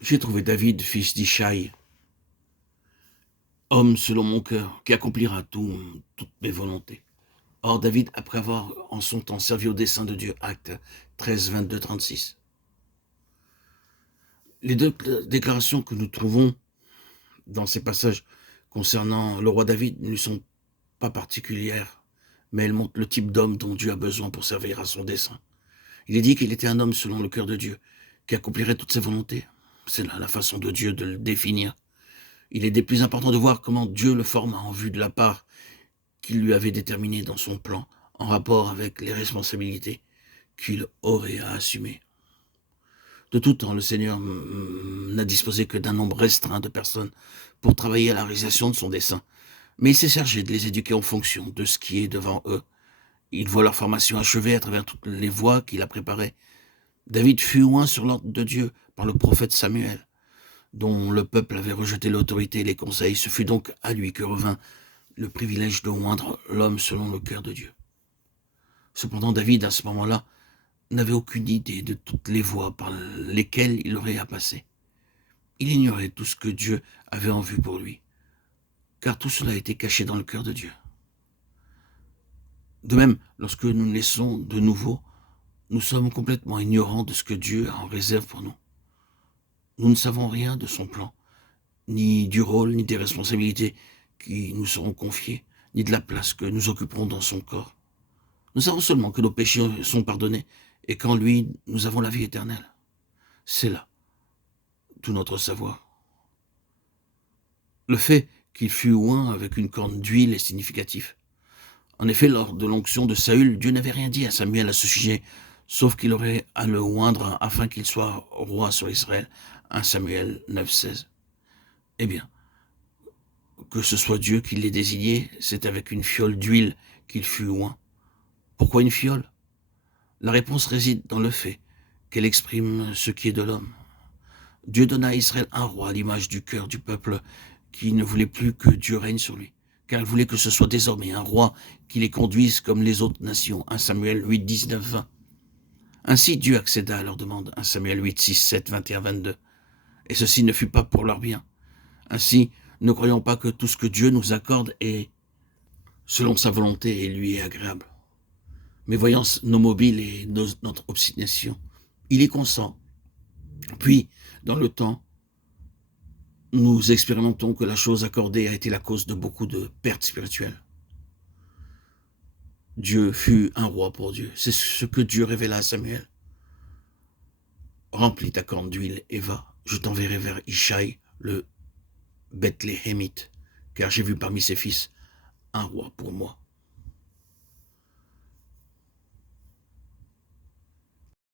J'ai trouvé David, fils d'Ishaï, homme selon mon cœur, qui accomplira toutes mes volontés. Or, David, après avoir en son temps servi au dessein de Dieu, acte 13, 22, 36. Les deux déclarations que nous trouvons dans ces passages concernant le roi David ne lui sont pas particulières, mais elles montrent le type d'homme dont Dieu a besoin pour servir à son dessein. Il est dit qu'il était un homme selon le cœur de Dieu, qui accomplirait toutes ses volontés. C'est là la façon de Dieu de le définir. Il est des plus importants de voir comment Dieu le forma en vue de la part qu'il lui avait déterminée dans son plan, en rapport avec les responsabilités qu'il aurait à assumer. De tout temps, le Seigneur n'a disposé que d'un nombre restreint de personnes pour travailler à la réalisation de son dessein, mais il s'est chargé de les éduquer en fonction de ce qui est devant eux. Il voit leur formation achevée à travers toutes les voies qu'il a préparées. David fut oint sur l'ordre de Dieu par le prophète Samuel, dont le peuple avait rejeté l'autorité et les conseils. Ce fut donc à lui que revint le privilège de oindre l'homme selon le cœur de Dieu. Cependant, David, à ce moment-là, n'avait aucune idée de toutes les voies par lesquelles il aurait à passer. Il ignorait tout ce que Dieu avait en vue pour lui, car tout cela était caché dans le cœur de Dieu. De même, lorsque nous naissons de nouveau, nous sommes complètement ignorants de ce que Dieu a en réserve pour nous. Nous ne savons rien de son plan, ni du rôle, ni des responsabilités qui nous seront confiées, ni de la place que nous occuperons dans son corps. Nous savons seulement que nos péchés sont pardonnés et qu'en lui, nous avons la vie éternelle. C'est là tout notre savoir. Le fait qu'il fût oint avec une corne d'huile est significatif. En effet, lors de l'onction de Saül, Dieu n'avait rien dit à Samuel à ce sujet, sauf qu'il aurait à le oindre afin qu'il soit roi sur Israël. 1 Samuel 9, 16. Eh bien, que ce soit Dieu qui l'ait désigné, c'est avec une fiole d'huile qu'il fut oint. Pourquoi une fiole? La réponse réside dans le fait qu'elle exprime ce qui est de l'homme. Dieu donna à Israël un roi à l'image du cœur du peuple qui ne voulait plus que Dieu règne sur lui, car il voulait que ce soit désormais un roi qui les conduise comme les autres nations. 1 Samuel 8, 19, 20. Ainsi Dieu accéda à leur demande. 1 Samuel 8, 6, 7, 21, 22. Et ceci ne fut pas pour leur bien. Ainsi, ne croyons pas que tout ce que Dieu nous accorde est selon sa volonté et lui est agréable. Mais voyant nos mobiles et notre obstination, il y consent. Puis, dans le temps, nous expérimentons que la chose accordée a été la cause de beaucoup de pertes spirituelles. Dieu fut un roi pour Dieu. C'est ce que Dieu révéla à Samuel. Remplis ta corne d'huile et va, je t'enverrai vers Ishaï, le Bethléemite, car j'ai vu parmi ses fils un roi pour moi.